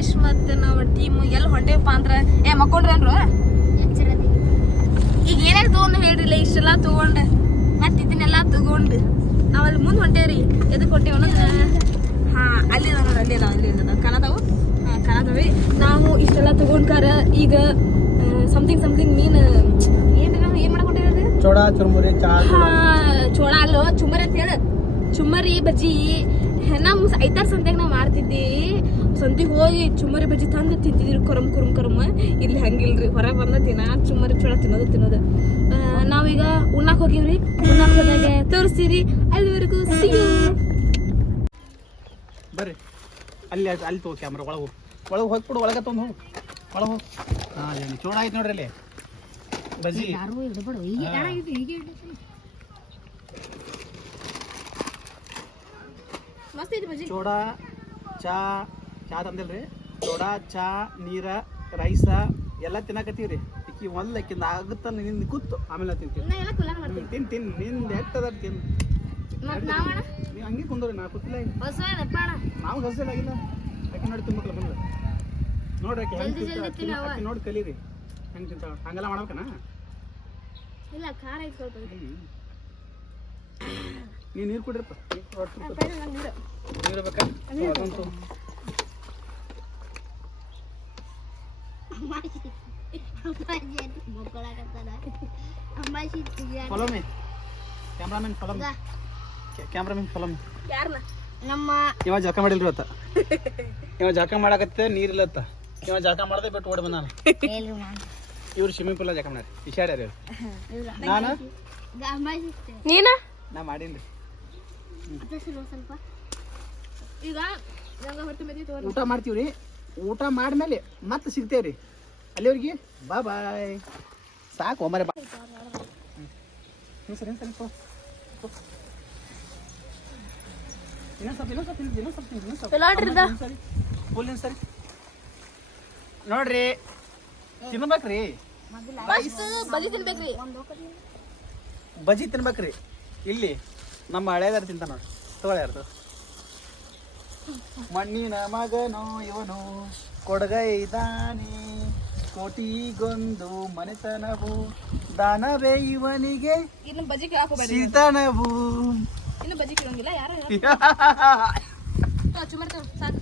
ಸುರೇಶ್ ಮತ್ತೆ ನಾವು ಟೀಮ್ ಎಲ್ಲ ಹೊಂಟೇವಪ್ಪ ಅಂದ್ರ? ಏ ಮಕ್ಕೊಂಡ್ರೇನ್ರು ಈಗ ಏನೇನು ಹೇಳ್ರಿ ಹೇಳ್ರಿಲ್ಲ ಇಷ್ಟೆಲ್ಲ ತಗೊಂಡು. ಮತ್ತೆ ಇದನ್ನೆಲ್ಲ ತಗೊಂಡು. ನಾವಲ್ಲಿ ಮುಂದೆ ಹೊಂಟೇವ್ರಿ ಎದಕ್ಕೆ ಹೊಂಟೇವ ಹಾಂ ಹಾ ಅಲ್ಲಿ ನಾನು ಅಲ್ಲಿ ಅದ ಅಲ್ಲಿ ಅದ ಕಾಣತಾವು ಹಾಂ ಕಾಣತಾವೆ ನಾವು ಇಷ್ಟೆಲ್ಲ ತಗೊಂಡ್ಕಾರ ಈಗ ಸಮಥಿಂಗ್ ಸಮಥಿಂಗ್ ಮೀನ್ ಏನು ಏನು ಏನ್ ಮಾಡಕ್ ಹೊಂಟೇವ್ರಿ ಚೋಡ ಚುರುಮುರಿ ಚಾ ಹಾ ಚೋಳ ಅಲ್ಲೋ ಚುಮ್ಮರಿ ಅಂತ ಹೇಳ. ಚುಮ್ಮರಿ ಬಜ್ಜಿ ನಮ್ ಐತಾರ ಸಂತೆಗೆ ನಾವು ಮಾಡ್ತಿದ್ದಿ. ಸಂತಿಗೆ ಹೋಗಿ ಚುಮ್ಮರಿ ಬಜ್ಜಿ ತಂದು ತಿಂತಿದ್ರು ಕೊರಮ್ ಕುರುಮ್ ಕರಮ್ ಇಲ್ಲಿ ಹಂಗಿಲ್ರಿ. ಹೊರಗೆ ಬಂದ ದಿನ ಚುಮ್ಮರಿ ಚೋಳ ತಿನ್ನೋದು ತಿನ್ನೋದು. ಆ, ನಾವೀಗ ಉಣ್ಣಾಕ್ ಹೋಗಿವ್ರಿ. ಉಣ್ಣಾಕ್ ಹೋದಾಗ ತೋರಿಸ್ತೀರಿ ಅಲ್ಲಿವರೆಗೂ ಸಿಗು. ಬರ್ರಿ. ಅಲ್ಲಿ ಅಲ್ಲಿ ತಗೋ ಕ್ಯಾಮ್ರಾ ಒಳಗೆ ಹೋಗಿ. ಒಳಗೆ ಹೋಗ್ಬಿಡು ಒಳಗೆ ತೊಗೊಂಡು ಹೋಗು. ಒಳಗೆ ಹೋಗಿ. ಹಾಂ ಚೂಡ ಚೋಡ ಆಯ್ತು ನೋಡ್ರಿ ಅಲ್ಲಿ. ಬಜ್ಜಿ. ಮಸ್ತ್ ಐತಿ ಬಜ್ಜಿ. ಚೋಡ ಚಾ ಚಾ ತಂದಿಲ್ರಿ. ಸೋಡಾ ಚಾ ನೀರ ರೈಸ ಎಲ್ಲ ತಿನ್ನಕತ್ತೀವಿ ರೀ ಇಕ್ಕಿ ಒಂದು ಲೆಕ್ಕಿಂದ ಆಗುತ್ತ ನಿಂದು ಕೂತು ಆಮೇಲೆ ಮಾಡ್ತೀವಿ. ತಿನ್ ತಿನ್ ನಿಂದು ಎಟ್ಟದ ತಿನ್. ನೀವು ಹಂಗೆ ಕುಂದ್ರಿ ನಾ ಕೂತಿಲ್ಲ ನಾವು ಹಸಿಲ್ ಆಗಿಲ್ಲ. ಯಾಕೆ ನೋಡಿ ತುಂಬಕ್ಲ ಬಂದ ನೋಡ್ರಿ ಹೆಂಗೆ ನೋಡಿ ಕಲೀರಿ. ಹೆಂಗೆ ತಿಂತ ಹಂಗೆಲ್ಲ ಮಾಡ್ಬೇಕನ? ಇಲ್ಲ ಖಾರ ಐತಿ. ನೀರು ಕುಡಿರಪ್ಪ. ನೀರು ಬೇಡ ನಂಗ್ ನೀರು. ನೀರು ಬೇಕಾ ಅದಂತೂ follow me cameraman follow me cameraman follow me ನಮ್ಮ ಇವ ಜಳಕ ಮಾಡಿಲ್ರಿ ಇವತ್ತ. ಇವ ಜಳಕ ಮಾಡಕತ್ತೆ ನೀರಿಲ್ಲತ್ತ ಇವ ಜಳಕ ಮಾಡದೆ ಬಿಟ್ಟು ಓಡಿ ಬಂದಾನ. ಇವ್ರು ಸ್ವಿಮ್ಮಿಂಗ್ ಪೂಲ್ ಜಳಕ ಮಾಡ್ಯಾರ. ಇಶಾಡ್ಯಾರ ಇವ್ರು. ನಾನು? ನೀನ? ನಾ ಮಾಡೀನ್ರಿ ಸ್ವಲ್ಪ. ಈಗ ಊಟ ಮಾಡ್ತೀವ್ರಿ? ಊಟ ಮಾಡ್ಮೇಲೆ ಮತ್ತೆ ಸಿಗ್ತೇವ್ರಿ. ಅಲ್ಲಿವ್ರಿಗೆ ಬಾ ಬಾಯ್ ಸಾಕು ಒಮ್ಮರೆ ಬಾ. ಹ್ಞೂ ಸರಿ ಸರಿ ನೋಡ್ರಿ ತಿನ್ಬೇಕ್ರಿ. ಬಜಿ ತಿನ್ಬೇಕ್ರಿ. ಬಜ್ಜಿ ತಿನ್ಬೇಕ್ರಿ. ಇಲ್ಲಿ ನಮ್ಮ ಹಳೆದಾರ ತಿಂತ ನೋಡಿ ತಗೊಳ್ಳಿ ಮಣ್ಣಿನ ಮಗನು ಇವನು ಕೊಡಗೈದಾನೆ ಕೋಟಿಗೊಂದು ಮನೆತನವು ದಾನವೇ ಇವನಿಗೆ ಇನ್ನು ಬಜಿ ಹಾಕೋಬೇಡಿ ಸೀತನವು. ಇನ್ನು ಬಜಿ ಕಿರಂಗಿಲ್ಲ ಯಾರು ಸಾಕು.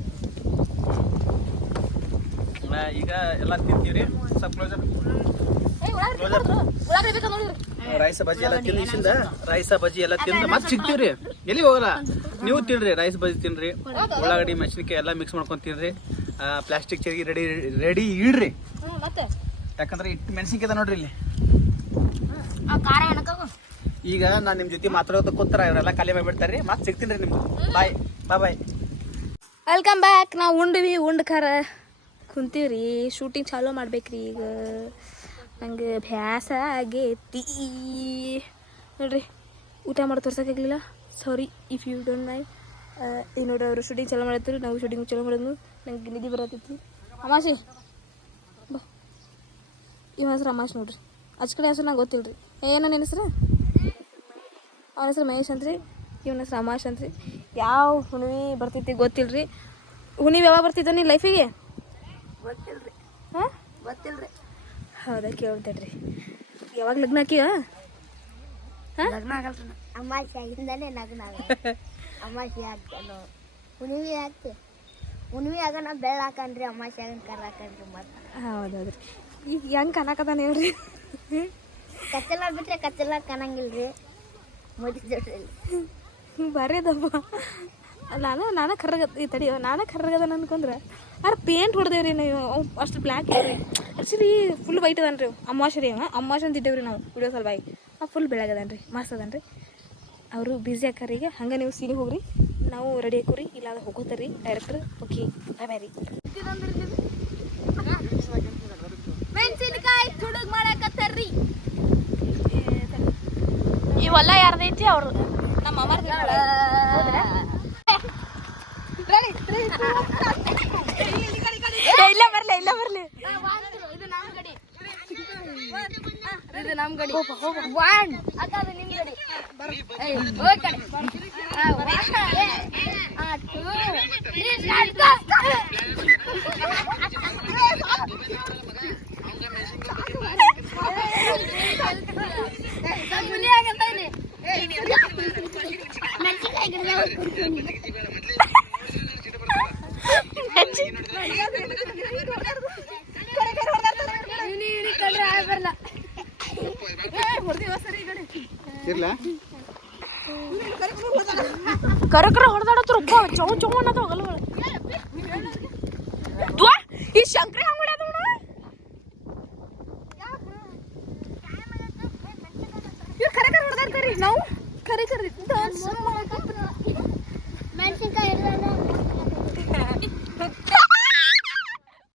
ಈಗ ಎಲ್ಲ ತಿಂತೀವ್ರಿ? ಸಬ್ ಕ್ಲೋಸರ್ ರೈಸ ಬಜ್ಜಿ ಎಲ್ಲ ತಿಂದ ರೈಸ ಬಜ್ಜಿ ಎಲ್ಲ ತಿಂದ ಮತ್ತೆ ಸಿಗ್ತೀವ್ರಿ. ಎಲ್ಲಿ ಹೋಗಲ್ಲ? ನೀವು ತಿನ್ರಿ ರೈಸ್ ಬಜ್ಜಿ ತಿನ್ರಿ ಉಳ್ಳಾಗಡ್ಡಿ ಮೆಣಸಿನ್ಕಾಯಿ ಎಲ್ಲ ಮಿಕ್ಸ್ ಮಾಡ್ಕೊಂಡು ತಿನ್ರಿ. ಪ್ಲಾಸ್ಟಿಕ್ ಚರಿಗೆ ರೆಡಿ ರೆಡಿ ಇಡ್ರಿ. ಯಾಕಂದ್ರೆ ಇಟ್ಟು ಮೆಣಸಿನ್ಕಾಯಿ ನೋಡ್ರಿ ಇಲ್ಲಿ. ಈಗ ನಾನು ನಿಮ್ಮ ಜೊತೆ ಮಾತಾಡೋದು ಕೂತಾರ ಇವರೆಲ್ಲ ಖಾಲಿ ಮಾಡಿಬಿಡ್ತಾರೆ ಮತ್ತೆ ಸಿಗ್ತೀನಿ ರೀ ನಿಮ್ಗೆ ಬಾಯ್ ಬಾಯ್ ಬಾಯ್ ವೆಲ್ಕಮ್ ಬ್ಯಾಕ್ ನಾವು ಉಂಡ್ವಿ ಉಂಡ್ ಖಾರ. ಕುಂತೀವ್ರಿ ಶೂಟಿಂಗ್ ಚಾಲೂ ಮಾಡ್ಬೇಕ್ರಿ ಈಗ. ನಂಗೆ ಭ್ಯಾಸ ಆಗೈತಿ. ನೋಡ್ರಿ. ಊಟ ಮಾಡಿ ತೋರ್ಸೋಕ್ಕಾಗಲಿಲ್ಲ. Sorry if you don't my ಈಗ ನೋಡಿ ಅವರು ಶೂಟಿಂಗ್ ಚಲೋ ಮಾಡತ್ತಿರು ನಾವು ಶೂಟಿಂಗ್ ಚಲೋ ಮಾಡೋದು ನಂಗೆ ನಿಧಿ ಬರತ್ತೈತಿ ಅಮಾಶಿ ಬಾ. ಇವ ಹೆಸ್ರು ಅಮಾಶ್ ನೋಡ್ರಿ. ಅಚ್ ಕಡೆ ಹೆಸ್ರು ನಂಗೆ ಗೊತ್ತಿಲ್ಲ ರೀ ಏನ ನನ್ನ ಹೆಸ್ರು? ಅವನ ಹೆಸ್ರು ಮಹೇಶ್ ಅಂತ್ರಿ. ಇವನ ಹೆಸ್ರು ಅಮಾಶ್ ಅಂತ್ರಿ. ಯಾವ ಹುಣ್ಣಿಮೆ ಬರ್ತೈತಿ ಗೊತ್ತಿಲ್ಲ ರೀ ಹುಣ್ಣಿಮೆ ಯಾವಾಗ ಬರ್ತಿದ್ದ ನೀ ಲೈಫಿಗೆ ಗೊತ್ತಿಲ್ರಿ. ಹಾಂ? ರೀ ಹೌದಾ ಕೇಳ್ತೇಡ್ರಿ ಯಾವಾಗ ಲಗ್ನ ಹಾಕಿಯ ಲಗ್ನ ಆಗಲ್ರಿ. ಅಮಾಸೆ ಆಗಿಂದಲೇ ಲಗ್ನ ಆಗ ಅಮಾಸೆ ಆಗ್ತಾನು ಹುಣ್ಣಿಮೆ ಆಗ್ತಿ. ಹುಣ್ಣಿಮೆ ಆಗ ಬೆಳ್ಳ ಹಾಕನ್ರಿ ಅಮಾಸೆ ಆಗನ್ ಕರ್ ಹಾಕನ್ರಿ ಮತ್ತೆ. ಹೌದೌದ್ರಿ. ಈಗ ಹೆಂಗೆ ಕನಕದಾನ ಹೇಳ್ರಿ? ಕಚ್ಚಲ ಬಿಟ್ರೆ ಕಚ್ಚಲ ಕನಂಗಿಲ್ರಿ ಮೋದಿ ಜೊತೆಲಿ ಬರೇದಪ್ಪ. ನಾನು ನಾನು ಕರ್ರಗ ಈ ತಡಿ ನಾನು ಕರ್ರಗದ ಅನ್ಕೊಂಡ್ರೆ ಅರೆ ಪೇಂಟ್ ಹೊಡೆದೇವ್ರಿ ನೀವು ಅವ್ ಅಷ್ಟು ಬ್ಲ್ಯಾಕ್ ಇದ್ರಿ. ಆ್ಯಕ್ಚುಲಿ ಫುಲ್ ವೈಟ್ ಅದಾನ ರೀ ಅಮ್ಮಾಶ ರೀ ಅವ. ಅಮ್ಮಾಶ ಅಂತ ನಾವು ವಿಡಿಯೋ ಸಲುವಾಗಿ. ಆ ಫುಲ್ ಬೆಳಗದಾನ ರೀ ಮಸ್ತ್ ಅದಾನ ರೀ ಅವರು ಬ್ಯುಸಿ ಆಕಾರೀಗ ಹಂಗೆ ನೀವು ಸೀನಿಗೆ ಹೋಗ್ರಿ. ನಾವು ರೆಡಿ ಹಾಕೋರಿ ಇಲ್ಲ ಅದು ಹೋಗೋತಾರ ರೀ ಡೈರೆಕ್ಟ್ರ್ ಓಕೆ ಬಾಯ್ ಬಾಯ್ ರೀ. ಮೆಣಸಿನಕಾಯಿ ತುಡುಗ್ ಮಾಡಕತ್ತಾರ್ರಿ. ಇವೆಲ್ಲ ಯಾರ್ದೈತಿ ಅವ್ರು? ನಮ್ಮ ಅಮರ್ ಇಲ್ಲ ಬರಲ್ಲ ಇಲ್ಲ ಬರಲ್ಲ ಇದು ನಮ್ಮ ಗಡಿ ಇದು ನಮ್ಮ ಗಡಿ ವಾಣ್ ಅಕ್ಕ ಅದು ನಿಮ್ಮ ಗಡಿ ಓಕೆ ಆ ಟೂ ಕರಕರ ಹೊಡೆದಾಡತ್ರ ಒಬ್ಬ ಚೌ ಚೌ ಅನ್ನೋದು ಹೋಗಲ್ಲ ದ್ವಾ ಈ ಶಂಕರಿ ಹಂಗ ಹೊಡ್ಯಾದ ನೋಡ. ಇವ್ರು ಕರೆ ಕರೆ ಹೊಡೆದಾಡ್ತಾರಿ ನಾವು ಕರೆ ಕರೆ ಮೆಣಸಿನ್ಕಾಯಿ